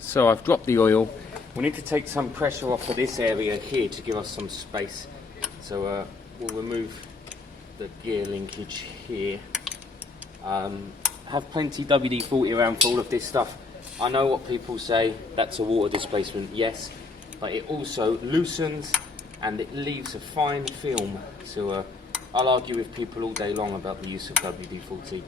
So I've dropped the oil. We need to take some pressure off of this area here to give us some space. So we'll remove the gear linkage here. Have plenty WD-40 around for all of this stuff. I know what people say, that's a water displacement, yes, but it also loosens and it leaves a fine film. So I'll argue with people all day long about the use of WD-40.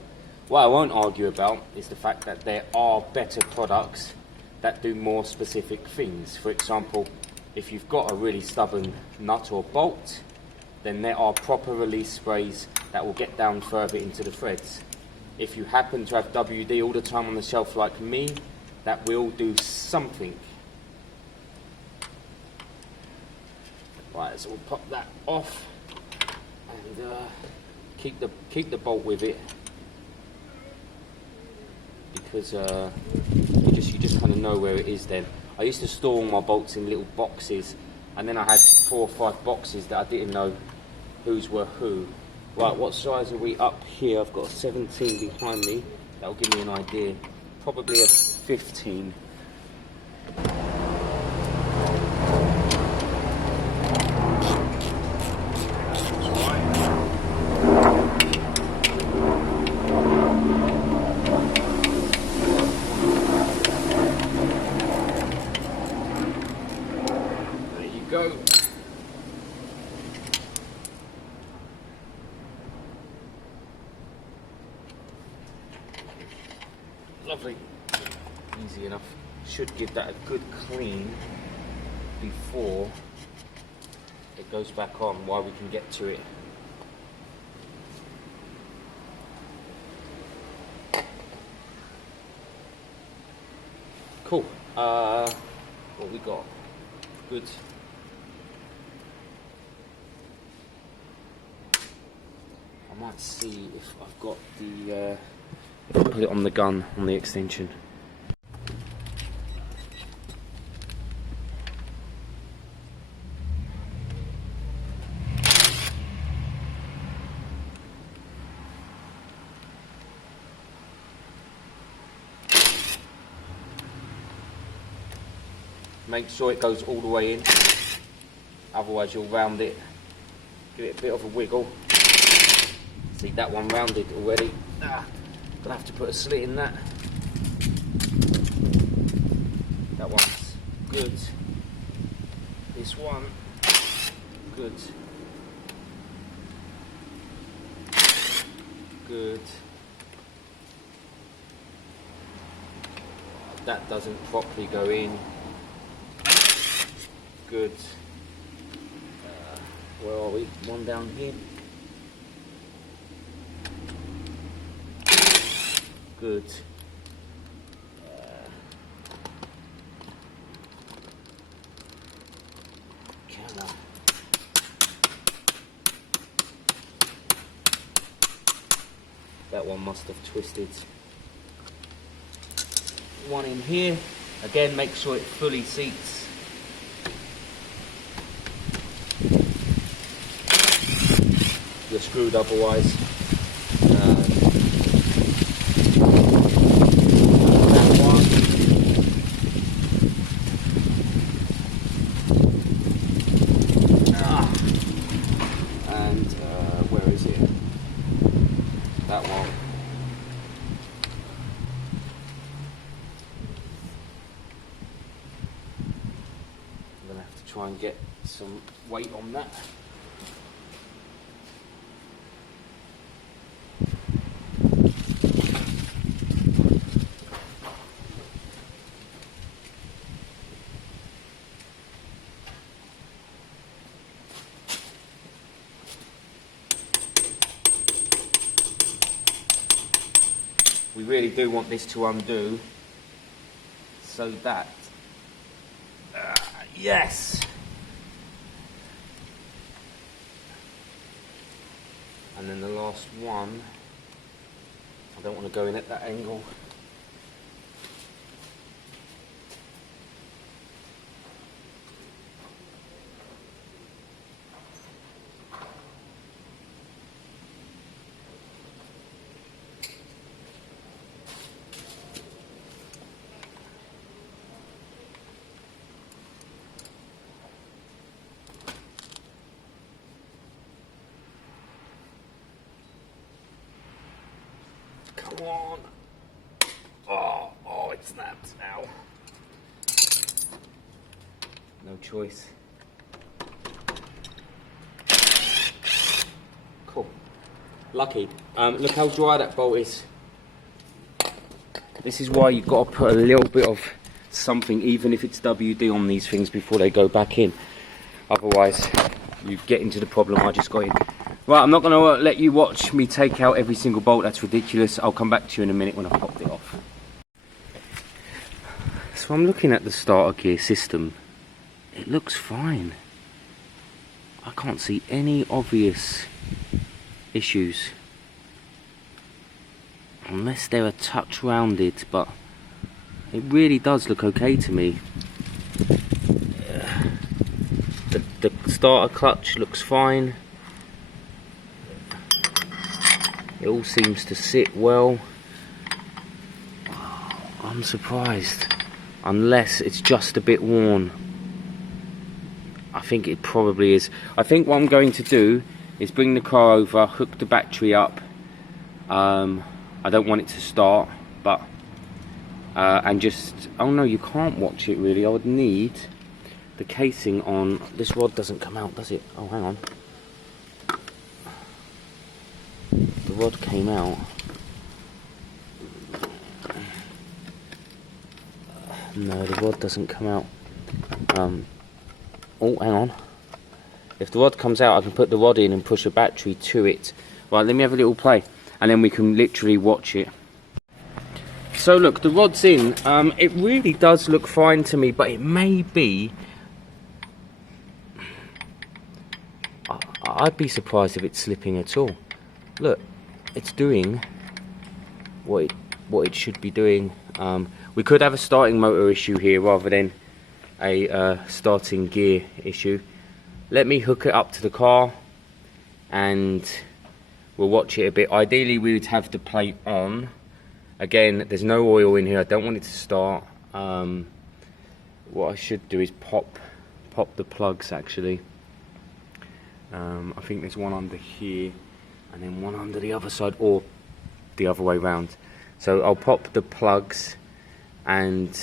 What I won't argue about is the fact that there are better products that do more specific things. For example, if you've got a really stubborn nut or bolt, then there are proper release sprays that will get down further into the threads. If you happen to have WD all the time on the shelf like me, that will do something. Right, so we'll pop that off and keep the bolt with it, because you just kind of know where it is then. I used to store all my bolts in little boxes, and then I had 4 or 5 boxes that I didn't know whose were who. Right, what size are we up here? I've got a 17 behind me. That'll give me an idea. Probably a 15. Go. Lovely. Easy enough. Should give that a good clean before it goes back on, while we can get to it. Cool. What we got? Good. I might see if I've got the, put it on the gun, on the extension. Make sure it goes all the way in, otherwise you'll round it. Give it a bit of a wiggle. See, that one rounded already. Gonna have to put a slit in that. That one's good. This one, good. Good. That doesn't properly go in. Good. Where are we? One down here. Good. Come on. That one must have twisted. One in here. Again, make sure it fully seats. You're screwed otherwise. Where is it? That one. I'm gonna have to try and get some weight on that. We really do want this to undo, so that, yes! And then the last one, I don't want to go in at that angle. on. Oh, it snapped now. No choice. Cool. Lucky. Look how dry that bolt is. This is why you've got to put a little bit of something, even if it's WD, on these things before they go back in. Otherwise, you get into the problem I just got in. Right, I'm not going to let you watch me take out every single bolt. That's ridiculous. I'll come back to you in a minute when I've popped it off. So I'm looking at the starter gear system. It looks fine. I can't see any obvious issues. Unless they're a touch rounded, but it really does look okay to me. The starter clutch looks fine. It all seems to sit well. I'm surprised. Unless it's just a bit worn. I think it probably is. I think what I'm going to do is bring the car over, hook the battery up. I don't want it to start, but and just, oh no, you can't watch it really. I would need the casing on. This rod doesn't come out, does it? Oh, hang on. The rod came out. No, the rod doesn't come out. Oh, hang on. If the rod comes out, I can put the rod in and push a battery to it. Right, let me have a little play, and then we can literally watch it. So look, the rod's in. It really does look fine to me, but it may be... I'd be surprised if it's slipping at all. Look, it's doing what it should be doing. We could have a starting motor issue here rather than a starting gear issue. Let me hook it up to the car and we'll watch it a bit. Ideally we would have the plate on. Again, there's no oil in here. I don't want it to start. What I should do is pop the plugs actually. I think there's one under here and then one under the other side, or the other way round. So I'll pop the plugs, and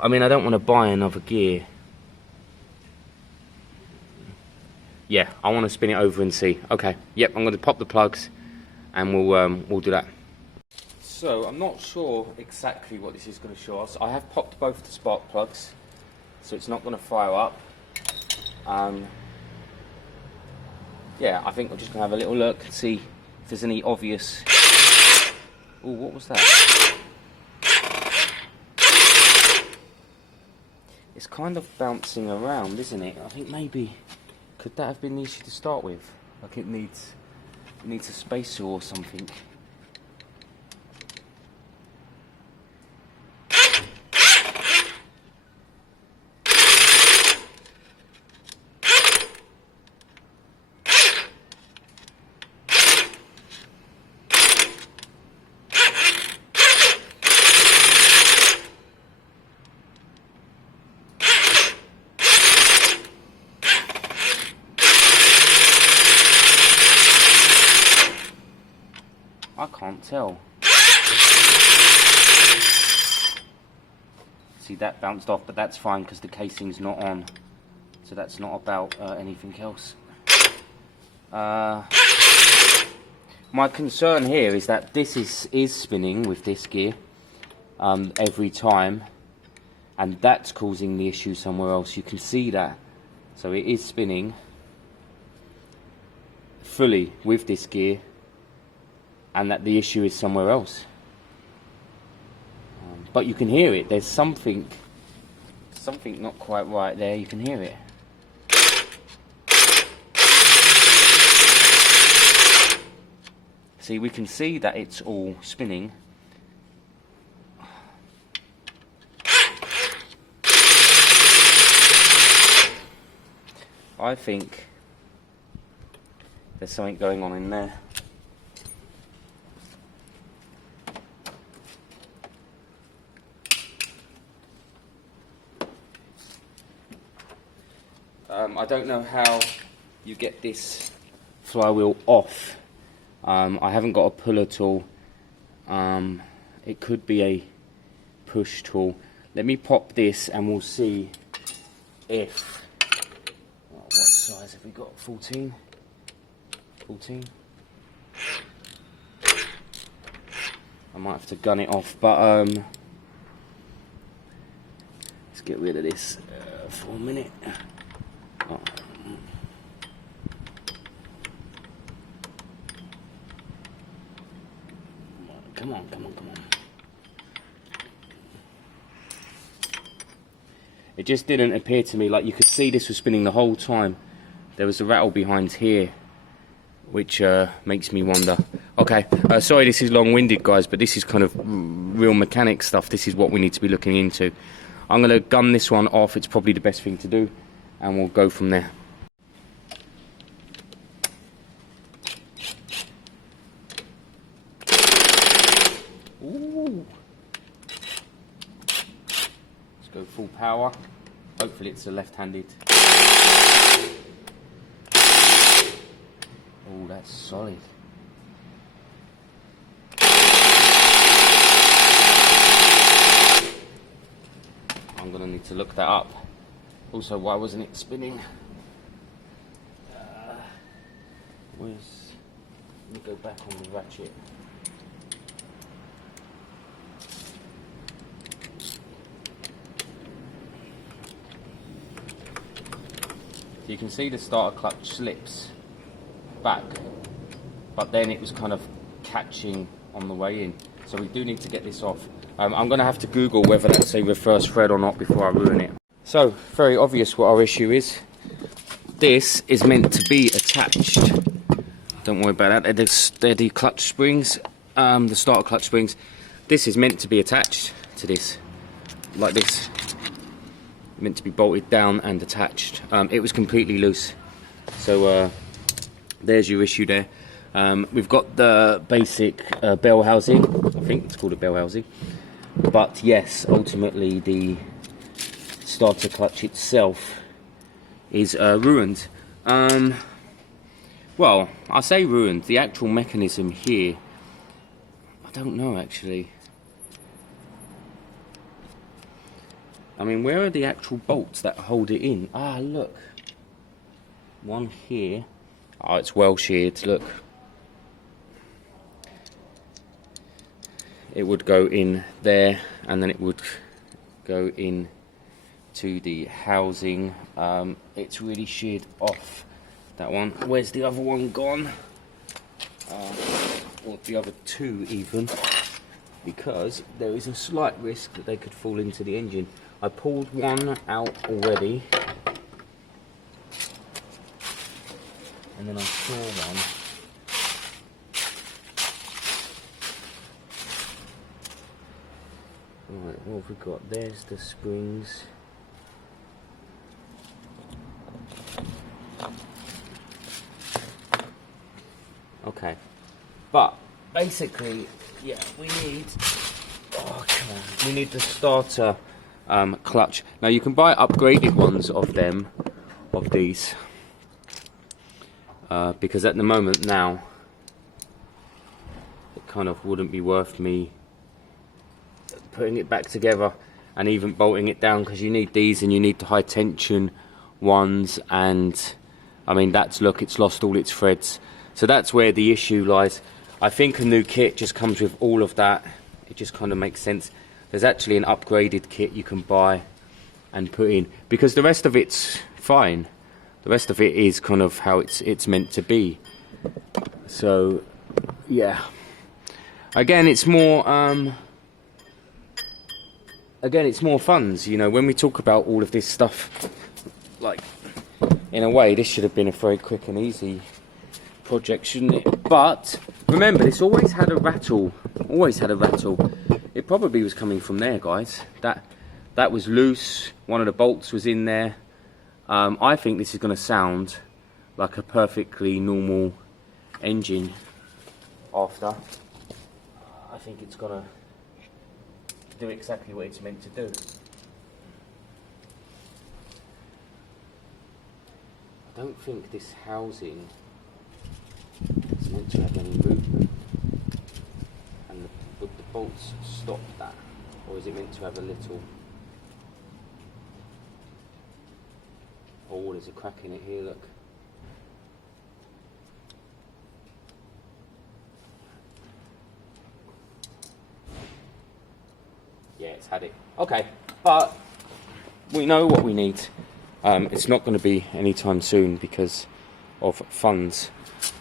I mean, I don't want to buy another gear. Yeah, I want to spin it over and see. Okay, yep, I'm going to pop the plugs and we'll do that. So I'm not sure exactly what this is going to show us. I have popped both the spark plugs, so it's not going to fire up. Yeah, I think we're just going to have a little look and see if there's any obvious... Oh, what was that? It's kind of bouncing around, isn't it? I think maybe... Could that have been the issue to start with? Like it needs a spacer or something. I can't tell. See, that bounced off, but that's fine because the casing's not on. So that's not about anything else. My concern here is that this is spinning with this gear every time, and that's causing the issue somewhere else. You can see that. So it is spinning fully with this gear, and that the issue is somewhere else. But you can hear it. There's something not quite right there. You can hear it. See, we can see that it's all spinning. I think there's something going on in there. I don't know how you get this flywheel off. I haven't got a puller tool. It could be a push tool. Let me pop this and we'll see if... what size have we got? 14? 14? I might have to gun it off, but let's get rid of this for a minute. Oh. Come on. It just didn't appear to me, like you could see this was spinning the whole time. There was a rattle behind here, which makes me wonder. Okay, sorry this is long-winded, guys, but this is kind of real mechanic stuff. This is what we need to be looking into. I'm going to gun this one off. It's probably the best thing to do, and we'll go from there. Ooh. Let's go full power. Hopefully it's a left-handed. Oh, that's solid. I'm gonna need to look that up. Also, why wasn't it spinning? Let me go back on the ratchet. You can see the starter clutch slips back, but then it was kind of catching on the way in. So we do need to get this off. I'm going to have to Google whether that's a reverse thread or not before I ruin it. So, very obvious what our issue is. This is meant to be attached. Don't worry about that. They're the clutch springs, the starter clutch springs. This is meant to be attached to this, like this. Meant to be bolted down and attached. It was completely loose. So there's your issue there. We've got the basic bell housing. I think it's called a bell housing. But yes, ultimately the starter clutch itself is ruined. Well, I say ruined. The actual mechanism here, I don't know actually. I mean, where are the actual bolts that hold it in? Ah, look. One here. Oh, it's well sheared, look. It would go in there, and then it would go in to the housing. It's really sheared off, that one. Where's the other one gone? Or the other two even, because there is a slight risk that they could fall into the engine. I pulled one out already, and then I saw one. Right, what have we got? There's the springs. Okay, but basically, yeah, we need. Oh, come on. We need the starter clutch. Now you can buy upgraded ones of these, because at the moment now it kind of wouldn't be worth me putting it back together and even bolting it down, because you need these and you need the high tension ones, and I mean it's lost all its threads. So that's where the issue lies. I think a new kit just comes with all of that. It just kind of makes sense. There's actually an upgraded kit you can buy and put in, because the rest of it's fine. The rest of it is kind of how it's meant to be. So yeah, again it's more funds, you know, when we talk about all of this stuff. Like, in a way this should have been a very quick and easy project, shouldn't it? But remember, this always had a rattle. It probably was coming from there, guys. That was loose. One of the bolts was in there. I think this is going to sound like a perfectly normal engine after. I think it's going to do exactly what it's meant to do. I don't think this housing is meant meant to have any movement, and the bolts stop that, or is it meant to have a little? Oh, there's a crack in it here, look. Yeah, it's had it. Okay, but we know what we need. It's not going to be anytime soon because of funds,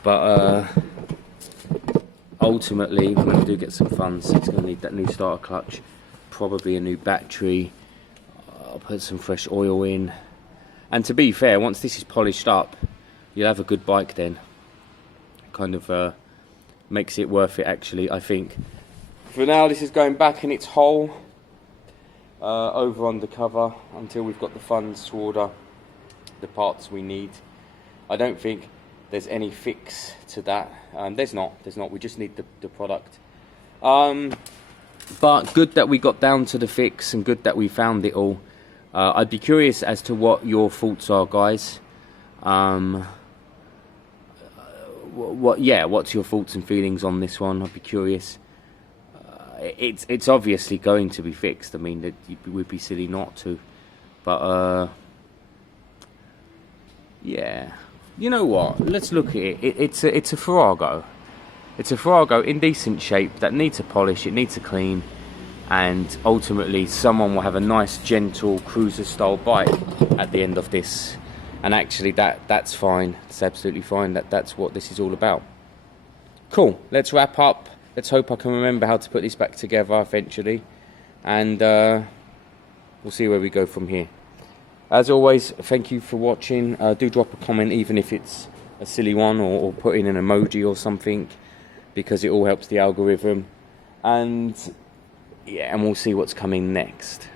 but ultimately when I do get some funds, it's going to need that new starter clutch, probably a new battery. I'll put some fresh oil in, and to be fair, once this is polished up, you'll have a good bike then. Kind of makes it worth it, actually, I think. For now, this is going back in its hole, over undercover, until we've got the funds to order the parts we need. I don't think there's any fix to that. There's not. We just need the product. But good that we got down to the fix, and good that we found it all. I'd be curious as to what your thoughts are, guys. What's your thoughts and feelings on this one? I'd be curious. It's obviously going to be fixed. I mean, it would be silly not to. But yeah, you know what? Let's look at it. It's a virago. It's a virago in decent shape that needs a polish. It needs a clean, and ultimately, someone will have a nice, gentle cruiser-style bike at the end of this. And actually, that's fine. It's absolutely fine. That's what this is all about. Cool. Let's wrap up. Let's hope I can remember how to put this back together eventually, and we'll see where we go from here. As always, thank you for watching. Do drop a comment, even if it's a silly one, or put in an emoji or something, because it all helps the algorithm. And yeah, and we'll see what's coming next.